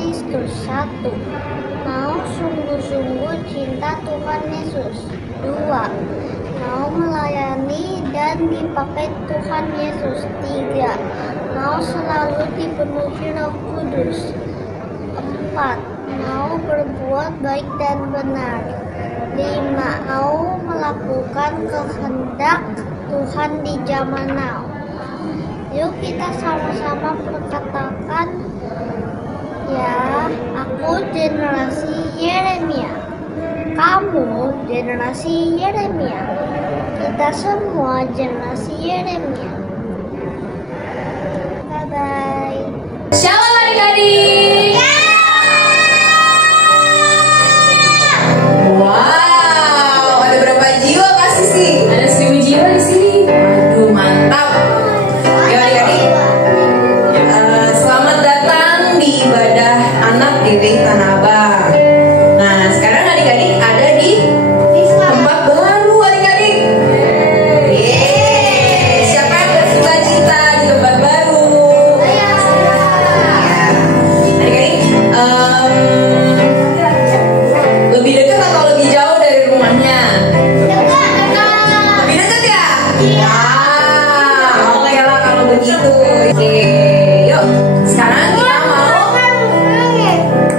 Yesus. 1. Mau sungguh-sungguh cinta Tuhan Yesus. 2. Mau melayani dan dipakai Tuhan Yesus. 3. Mau selalu dipenuhi Roh Kudus. 4. Mau berbuat baik dan benar. 5. Mau melakukan kehendak Tuhan di zaman now. Yuk kita sama-sama perkatakan, ya, aku generasi Yeremia. Kamu generasi Yeremia. Kita semua generasi Yeremia. Bye-bye. Shalom adik-adik. Wow, ada berapa jiwa kasih sih? Ada 1000 jiwa di sini. Aduh, mantap. Yuk adik-adik, selamat datang di ibadah anak GBI Tanah Abang. Nah, sekarang adik-adik ada di tempat baru adik-adik. Yeay, siapa yang bersuka cita di tempat baru? Adik-adik, lebih dekat atau lebih jauh dari rumahnya? Lebih dekat ya? Iya. Oke lah kalau begitu. Oke, yuk. Sekarang kita mau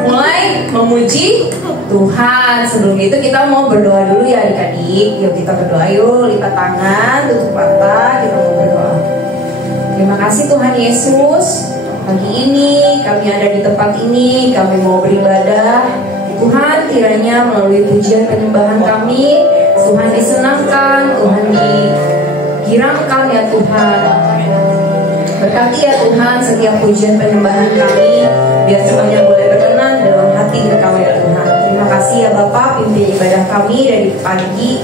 mulai memuji Tuhan. Sebelum itu kita mau berdoa dulu ya adik-adik. Yuk kita berdoa yuk. Lipat tangan, tutup mata, kita mau berdoa. Terima kasih Tuhan Yesus. Pagi ini kami ada di tempat ini, kami mau beribadah. Tuhan kiranya melalui pujian penyembahan kami, Tuhan disenangkan, Tuhan digirangkan ya Tuhan. Berkati ya Tuhan setiap pujian penyembahan kami, biar semuanya boleh berkenan dalam hati Engkau ya Tuhan. Terima kasih ya Bapak, pimpin ibadah kami dari pagi,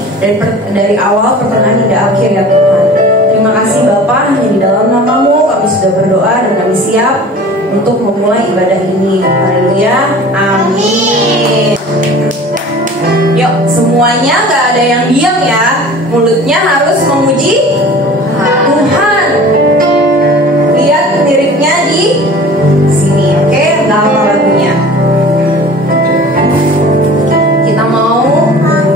dari awal pertengahan hingga akhir ya Tuhan. Terima kasih Bapak, hanya di dalam nama-Mu kami sudah berdoa dan kami siap untuk memulai ibadah ini. Haleluya, amin. Yuk, semuanya gak ada yang diam ya. Mulutnya harus memuji Tuhan. Lihat liriknya di sini, oke? Gak apa lagunya. Kita mau membangun.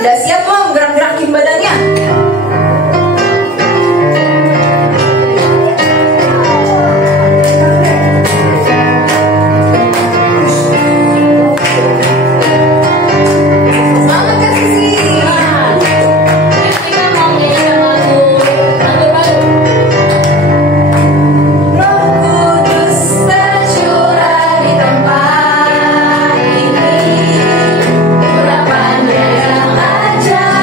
Udah siap belum gerak-gerakin badannya? Berapanya yang ajar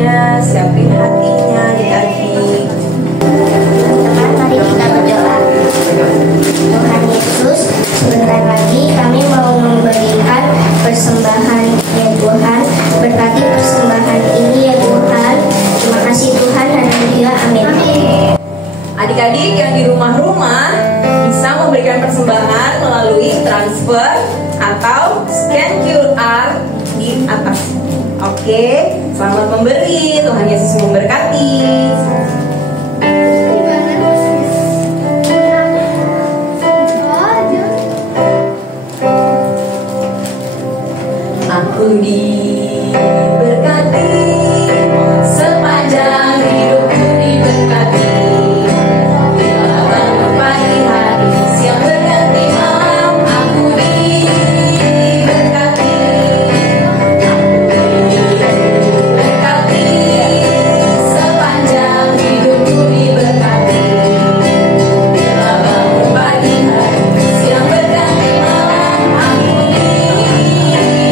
tangannya, siapin hatinya, adik-adik. Teman-teman, mari kita berdoa. Tuhan Yesus, sebentar lagi kami mau memberikan persembahan ya Tuhan. Berkati persembahan ini ya Tuhan. Terima kasih Tuhan, haleluya, amin. Adik-adik yang di rumah-rumah bisa memberikan persembahan melalui transfer atau scan QR di atas. Oke, selamat memberi. Tuhan Yesus memberkati. Aku diberkati, sepanjang hidupku diberkati. Bila bangun pagi hari, siang berganti malam, aku diberkati. Berkati, sepanjang hidupku diberkati. Bila bangun pagi hari, siang berganti malam, aku diberkati.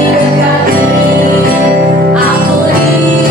Aku diberkati.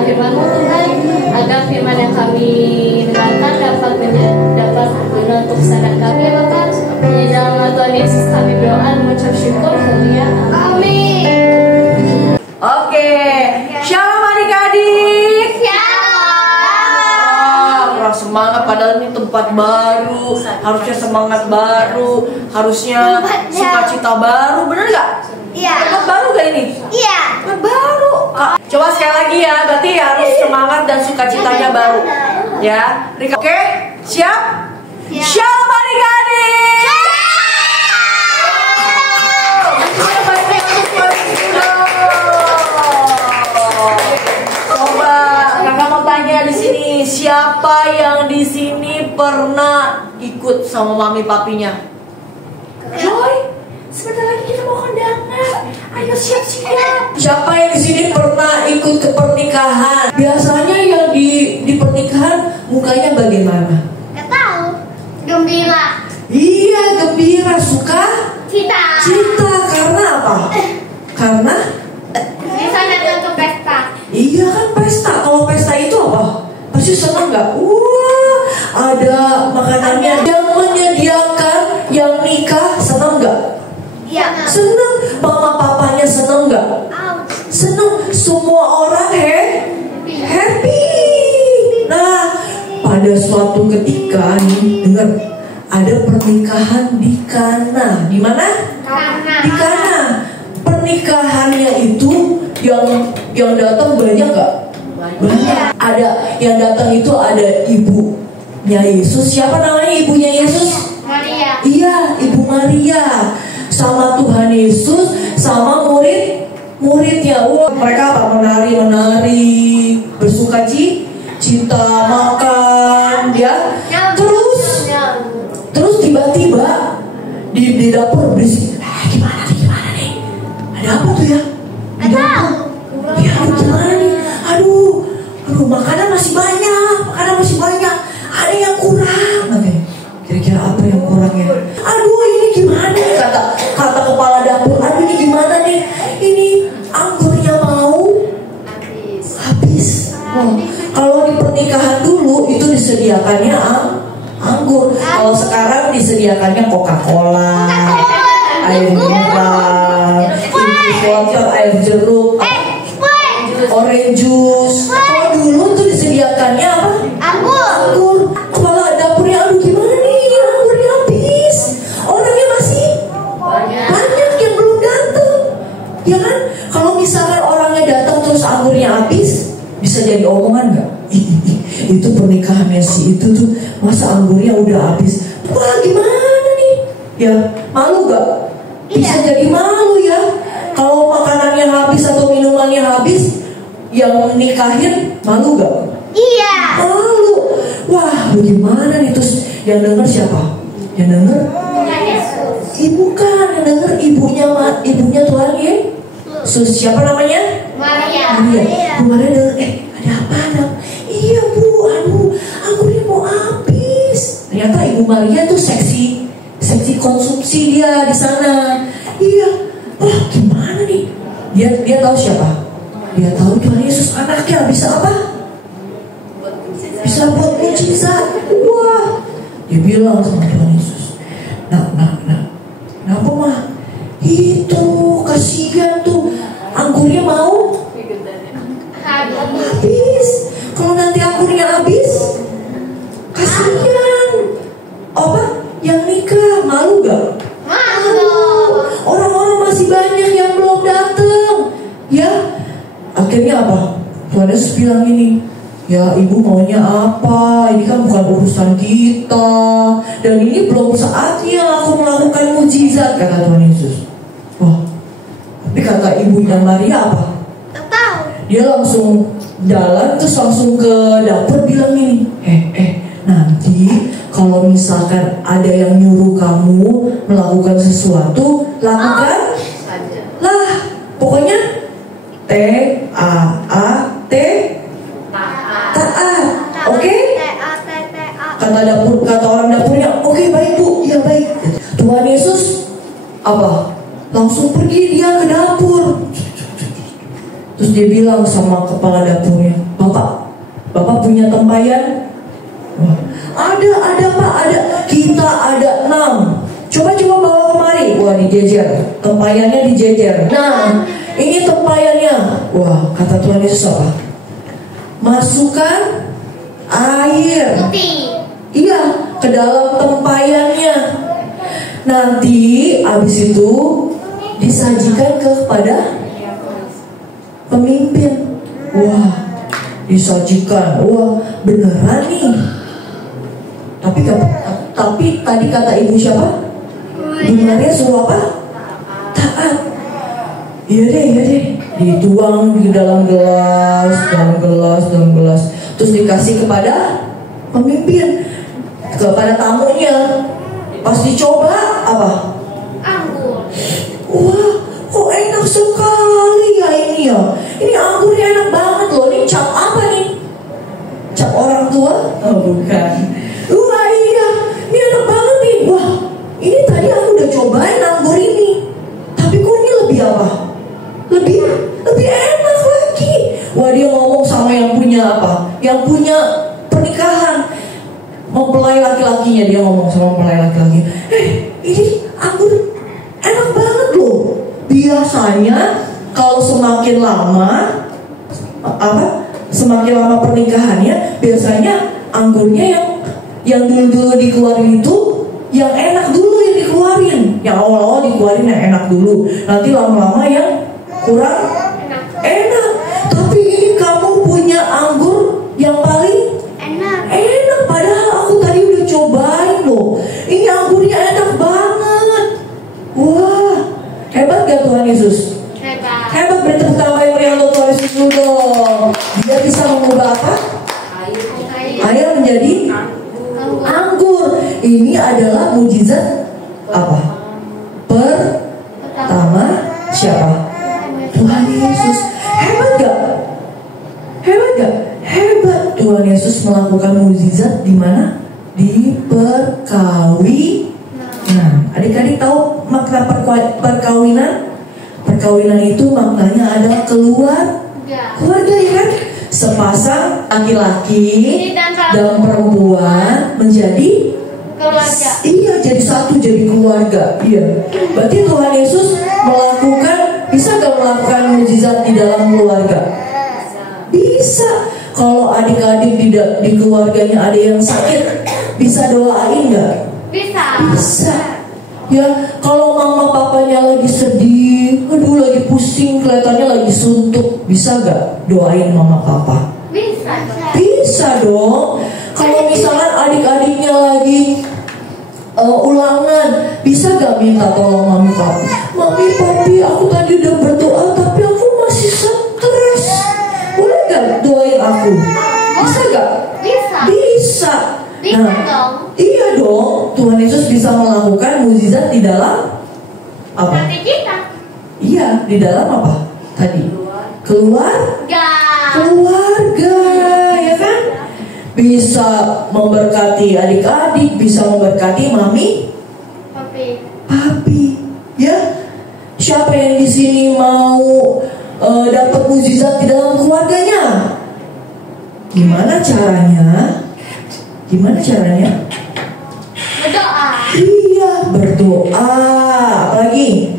kebenaran firman-Mu Tuhan, agar firman yang kami dengarkan dapat berguna untuk kesadaran kami ya Bapak. Di dalam nama Tuhan Yesus kami berdoa mengucap syukur. Haleluya. Amin. Oke, shalom adik-adik. Kurang semangat padahal ini tempat baru, harusnya semangat baru, harusnya sukacita baru, bener nggak? Iya. Tempat baru gak ini? Iya. Tempat baru. Coba sekali lagi ya, berarti harus semangat dan sukacitanya baru. Ya, Rika. Oke, siap? Ya. Shalom adik-adik. Coba kakak mau tanya di sini, siapa yang di sini pernah ikut sama mami papinya? Joy, sebentar lagi kita mau kondangan. Ayo siap-siap. Siapa yang di sini pernah ikut ke pernikahan? Biasanya yang di pernikahan mukanya bagaimana? Gak tahu. Gembira. Iya, gembira, suka Cita. karena apa? Karena Bisa datang ke pesta. iya kan pesta. Kalau pesta itu apa? Pasti senang nggak? Wah, ada makanannya yang menyediakan, yang nikah senang nggak? Iya. Senang. Mama papanya senang nggak? Senang. Semua orang happy. Nah, pada suatu ketika nih, dengar, ada pernikahan di Kana. Di mana? Karena. Di Kana. Pernikahannya itu yang datang banyak nggak? Banyak. Ada yang datang itu ada ibunya Yesus. Siapa namanya ibunya Yesus? Maria. Iya, Ibu Maria. Sama Tuhan Yesus, sama murid-muridnya. Wah, mereka apa? Menari, bersuka cita, makan, ya. Terus tiba-tiba di dapur berisik. Gimana nih? Ada apa tuh ya? Di dapur. Ya, gimana nih? Aduh, makanan masih banyak. Ada yang kurang. Oke. Kira-kira apa yang kurang ya? Aduh, ini gimana nih? Kata kepala dapur. Aduh, ini gimana nih? Ini anggurnya mau habis. Oh, kalau di pernikahan dulu itu disediakannya anggur. Kalau sekarang disediakannya Coca-Cola, air mineral, water, air jeruk, orange juice. Kalau dulu tuh disediakannya apa? Anggur. Kepala dapurnya, aduh gimana nih? Anggurnya habis. Orangnya masih banyak yang belum datang. Ya kan? Kalau misalkan orangnya datang terus anggurnya habis, bisa jadi omongan nggak? Itu pernikahannya si itu tuh, masa anggurnya udah habis. Wah, gimana nih? Ya, malu gak? Bisa jadi malu ya. Kalau makanannya habis atau minumannya habis, yang nikahin malu gak? Iya. Malu. Wah, bagaimana nih? Terus yang denger siapa? Yang denger? Ibu kan, yang denger ibunya Tuhan Yesus. Siapa namanya? Maria. Maria denger, ada apa? Iya Bu, anggurnya mau habis. Ternyata Ibu Maria tuh seksi konsumsi dia di sana. Iya. Wah, gimana nih? Dia tahu siapa? Dia tahu Tuhan Yesus, anaknya bisa apa? Bisa buat mujizat. Wah. Dia bilang sama Tuhan Yesus, Nah, kenapa mah? Itu kasihan tuh, anggurnya mau habis. Kalau nanti anggurnya habis, kasihan. Apa? Yang nikah malu gak? Malu. Orang-orang masih banyak yang belum datang. Ya, akhirnya apa? Tuhan Yesus bilang ini, ya ibu maunya apa? Ini kan bukan urusan kita. Dan ini belum saatnya aku melakukan mujizat, kata Tuhan Yesus. Wah, tapi kata ibunya Maria apa? Tahu. Dia langsung jalan, terus langsung ke dapur bilang ini, nanti kalau misalkan ada yang nyuruh kamu melakukan sesuatu, lakukan lah. Pokoknya T-A-A-T, taat. Oke? Kata orang dapurnya, oke, baik Bu, ya baik. Tuhan Yesus apa? Langsung pergi dia ke dapur. Terus dia bilang sama kepala dapurnya, tempayan? Wah, ada Pak, ada. Kita ada 6. Coba bawa kemari. Wah, dijejer. Tempayannya dijejer. Nah, ini tempayannya. Wah, kata Tuhan Yesus apa? Masukkan air. Iya, ke dalam tempayannya. Nanti habis itu disajikan kepada pemimpin. Wah, disajikan. Wah, beneran nih. Tapi tadi kata ibu siapa? Ibu Maria suruh apa? Taat. Iya deh. Dituang di dalam gelas. Terus dikasih kepada pemimpin, kepada tamunya. Pas dicoba apa? Anggur. Wah, kok enak sekali ya ini ya. Ini anggurnya enak banget loh. Ini cap apa nih? Cap orang tua? Oh bukan. Wah iya, ini enak banget nih. Wah, ini tadi aku udah cobain anggur ini. Tapi kok ini lebih apa? Lebih enak lagi. Wah, dia ngomong sama yang punya apa? Yang punya pernikahan. Mempelai laki-lakinya, dia ngomong sama mempelai laki-laki. Ini anggur enak banget loh. Biasanya kalau semakin lama pernikahannya, biasanya anggurnya yang dulu dikeluarin itu yang enak dulu yang dikeluarin. Yang awal-awal dikeluarin yang enak dulu. Nanti lama-lama yang kurang enak. Tapi ini kamu punya anggur yang paling enak. Padahal aku tadi udah cobain loh. Ini anggurnya enak banget. Wah, hebat gak Tuhan Yesus? Hebat, beri tepuk tangan yang meriah untuk Tuhan Yesus dulu dong. Dia bisa mengubah apa? Air menjadi anggur. Ini adalah mujizat apa? Pertama siapa? Tuhan Yesus. Hebat gak? Hebat. Tuhan Yesus melakukan mujizat di mana? Di perkawinan. Adik-adik tahu makna perkawinan? Perkawinan itu maknanya adalah keluarga ya kan? Sepasang laki-laki dan perempuan menjadi Keluarga. Iya, jadi satu, jadi keluarga. Iya. Berarti Tuhan Yesus bisa gak melakukan mujizat di dalam keluarga? Bisa. Kalau adik-adik di keluarganya ada yang sakit, bisa doain gak? Bisa. Ya, kalau mama papanya lagi sedih, lagi pusing, kelihatannya lagi suntuk, bisa gak doain mama papa? Bisa dong. Kalau misalkan adik-adiknya lagi ulangan, bisa gak minta tolong mami papi? Mami papi, aku tadi udah berdoa tapi aku masih stres. Boleh gak doain aku? Bisa gak? Bisa. Nah, iya dong. Tuhan Yesus bisa melakukan mukjizat di dalam apa? Iya, di dalam apa? Tadi keluarga, ya kan? Bisa memberkati adik-adik, bisa memberkati mami, papi. Ya, siapa yang di sini mau dapat mukjizat di dalam keluarganya? Gimana caranya? Berdoa. Iya, berdoa. Apalagi?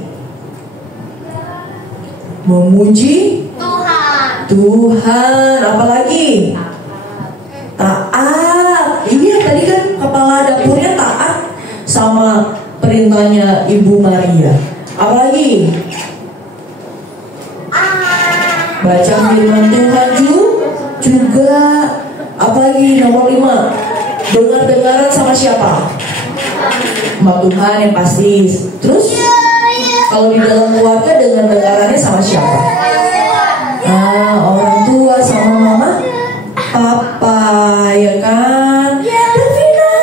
Memuji Tuhan. Apalagi? Taat. Iya, tadi kan kepala dapurnya taat sama perintahnya Ibu Maria. Apalagi? Baca firman Tuhan juga. Apalagi nomor 5? Dengar-dengaran sama siapa? Sama Tuhan yang pasti. Terus kalau di dalam keluarga dengar-dengarannya sama siapa? Orang tua sama mama, papa, ya kan? Davina,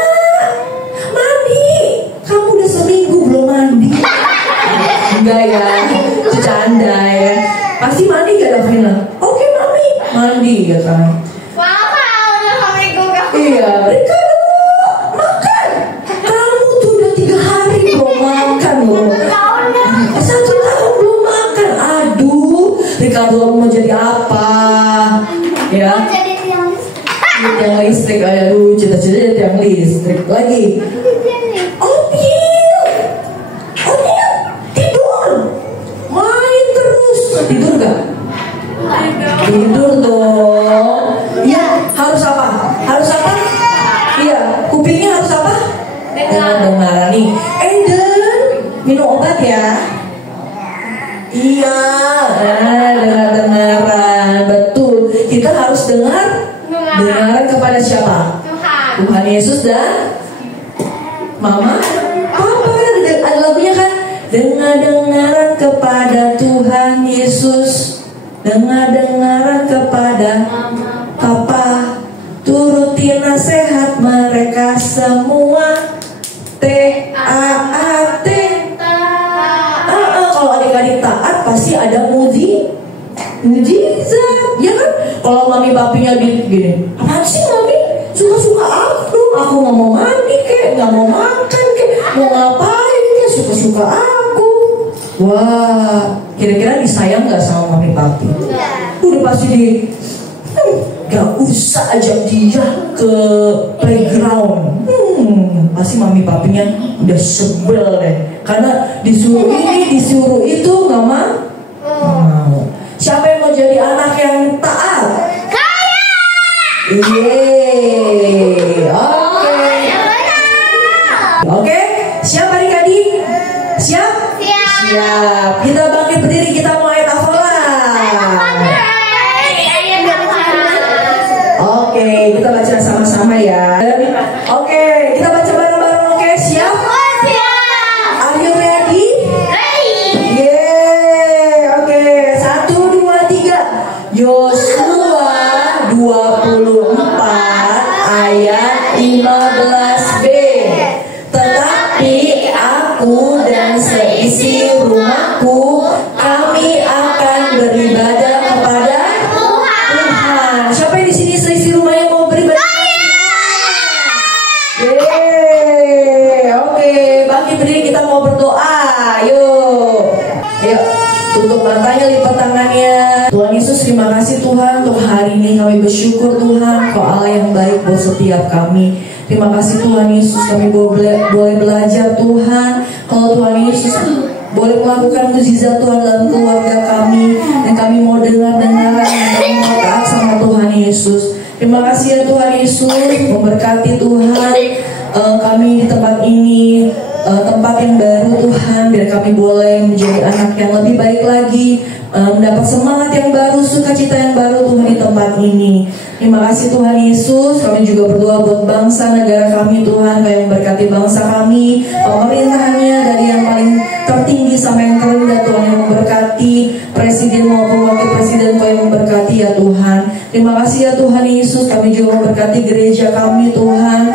mandi. Kamu udah seminggu belum mandi? Enggak ya, bercanda ya. Pasti mandi gak Davina? Oke mami, mandi ya kan? Iya, Ricardo, makan. Kamu tuh udah 3 hari belum makan loh. 1 tahun belum makan. Aduh, Ricardo mau jadi apa? Ya. Tiang listrik, aduh cita-cita jadi tiang listrik lagi. Opil, tidur, main terus. Tidur gak? Tidur dong. Ya, harus apa? Harus apa? Iya, kupingnya harus apa? Dengar nih. Eden, minum obat ya. Iya, dengar-dengaran. Betul. Kita harus dengar kepada siapa? Tuhan Yesus dan Mama, Papa. Ada lagunya kan? Dengar-dengaran kepada Tuhan Yesus, dengar-dengaran kepada Papa, turuti nasihat mereka semua. T-A-A-T. Kalau adik-adik taat pasti ada mujizat, ya kan? Kalau mami papinya gini, apaan sih mami? Suka-suka aku nggak mau mandi kek, nggak mau makan kek, mau ngapain kek, suka-suka aku. Wah, kira-kira disayang nggak sama mami papi? Udah pasti gak usah ajak dia ke playground. Pasti mami papinya udah sebel deh, karena disuruh ini disuruh itu nggak mau. Siapa yang mau jadi anak yang taat? Yeay, oke. Siap adik-adik? Siap? Siap. Kita bangkit berdiri, kita mau ayat hafalan. Oke, kita baca sama-sama ya. Oke, kita baca bareng-bareng. Oke, siap? Are you ready? Yeay, oke. 1, 2, 3. Yosua 24 ayat 15b. Tetapi aku dan seisi rumahku, kami akan beribadah kepada Tuhan. Siapa yang di sini seisi rumahnya mau beribadah? Yeay, oke. Bangkit berdiri, kita mau berdoa. Yuk, ayo. Tutup matanya, lipat tangannya. Tuhan Yesus, terima kasih Tuhan untuk hari ini. Kami bersyukur Tuhan, Kau Allah yang baik buat setiap kami. Terima kasih Tuhan Yesus, kami boleh belajar Tuhan. Kalau Tuhan Yesus boleh melakukan mukjizat Tuhan dalam keluarga kami, dan kami mau dengar-dengaran dan kami mau taat sama Tuhan Yesus. Terima kasih ya Tuhan Yesus, memberkati Tuhan kami di tempat ini, tempat yang baru Tuhan, biar kami boleh menjadi anak yang lebih baik lagi, mendapat semangat yang baru, sukacita yang baru Tuhan di tempat ini. Terima kasih Tuhan Yesus. Kami juga berdoa buat bangsa negara kami Tuhan, Kau yang memberkati bangsa kami, pemerintahannya dari yang paling tertinggi sampai yang terendah Tuhan, yang memberkati presiden maupun wakil presiden, Kau yang memberkati ya Tuhan. Terima kasih ya Tuhan Yesus. Kami juga memberkati gereja kami Tuhan,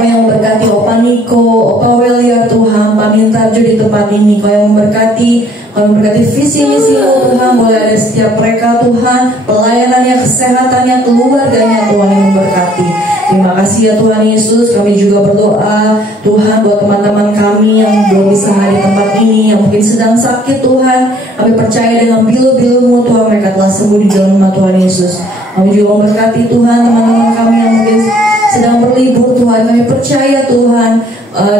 Kau yang memberkati Opa Niko, Opa Wel ya Tuhan, Pak Mintarjo di tempat ini. Kau yang memberkati, Kau yang memberkati visi misimu Tuhan, boleh ada setiap mereka Tuhan, pelayanannya, kesehatannya, keluarganya Tuhan yang memberkati. Terima kasih ya Tuhan Yesus. Kami juga berdoa Tuhan buat teman-teman kami yang belum bisa hadir di tempat ini, yang mungkin sedang sakit Tuhan. Kami percaya dengan bilu-bilu-Mu Tuhan, mereka telah sembuh di dalam nama Tuhan Yesus. Kami juga memberkati Tuhan teman-teman kami yang mungkin sedang berlibur Tuhan. Kami percaya Tuhan,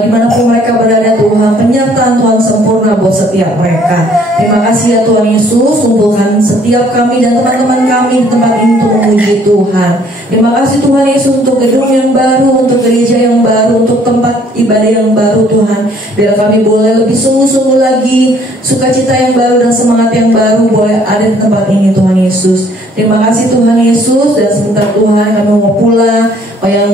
dimanapun mereka berada Tuhan, penyertaan Tuhan sempurna buat setiap mereka. Terima kasih ya Tuhan Yesus, kumpulkan setiap kami dan teman-teman kami di tempat ini untuk memuji Tuhan. Terima kasih Tuhan Yesus untuk gedung yang baru, untuk gereja yang baru, untuk tempat ibadah yang baru Tuhan. Biar kami boleh lebih sungguh-sungguh lagi, sukacita yang baru dan semangat yang baru boleh ada di tempat ini Tuhan Yesus. Terima kasih Tuhan Yesus. Dan sebentar Tuhan kami mau pulang, yang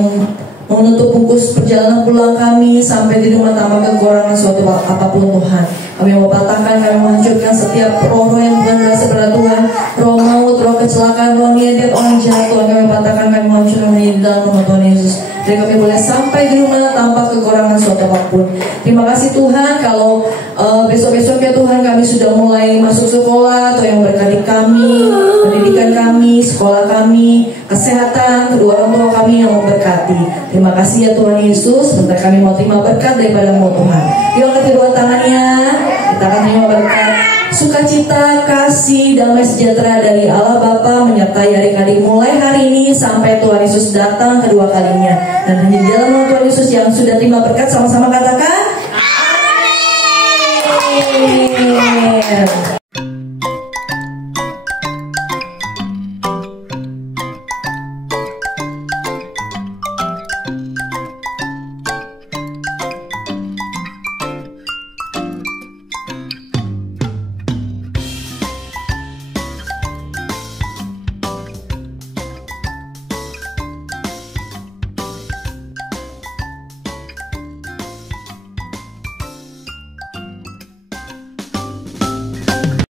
menutup bungkus perjalanan pulang kami sampai di rumah tanpa kekurangan suatu apapun Tuhan. Kami mau patahkan, kami menghancurkan setiap roh yang bukan berasal pada Tuhan, roh maut, roh kecelakaan, roh niat, orang jahat Tuhan. Kami patahkan, kami menghancurkan di dalam nama Tuhan Yesus. Dan kami boleh sampai di rumah tanpa kekurangan suatu apapun. Terima kasih Tuhan. Kalau besok-besoknya Tuhan kami sudah mulai masuk sekolah, Tuhan yang berkati kami, pendidikan kami, sekolah kami, kesehatan, kedua orang tua kami yang memberkati. Terima kasih ya Tuhan Yesus. Sebentar kami mau terima berkat daripada-Mu Tuhan. Yuk angkat kedua tangannya, kita akan terima berkat. Sukacita, kasih, damai sejahtera dari Allah Bapa menyertai adik-adik mulai hari ini sampai Tuhan Yesus datang kedua kalinya. Dan hanya di dalam nama Tuhan Yesus yang sudah terima berkat, sama-sama katakan amin.